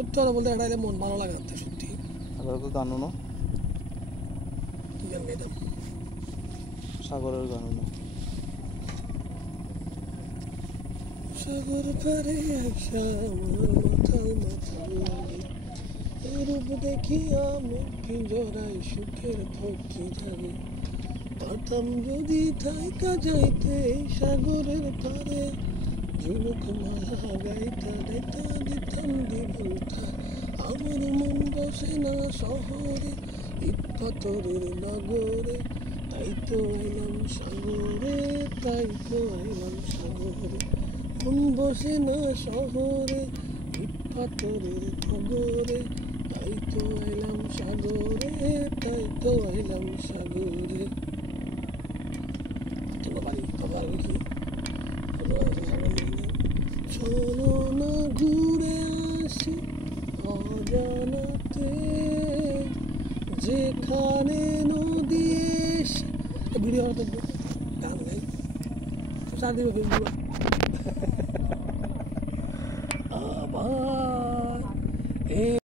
সত্যি কথা বলতে এটা মন ভালো লাগে না সত্যি। আবার তো গান না, কি গান গাইতাম? সাগরের গান না। সাগর পারে আইসা আমার মাথায় মাথায় লাগে, রূপ দেখি আমি পিঞ্জরায় সুখের পক্ষী জানি। পারতাম যদি থাইকা যাইতে সাগরের পারে, ঝুনুক মালা গাইতা গাইতা দিতাম দিবলটা। আমার মন বসে না শহরে, ইট পাথরের নগরে, তাই তো এলাম সাগরে, তাই তো এলাম সাগরে। মন বসে না শহরে, ইট পাথরের নগরে, তাই তো এলাম সাগরে, তাই তো এলাম সাগরে। চলো না ঘুরে আসি অজানাতে, যেখানে নদী এসে ভিডিও গান গাই চার দিবে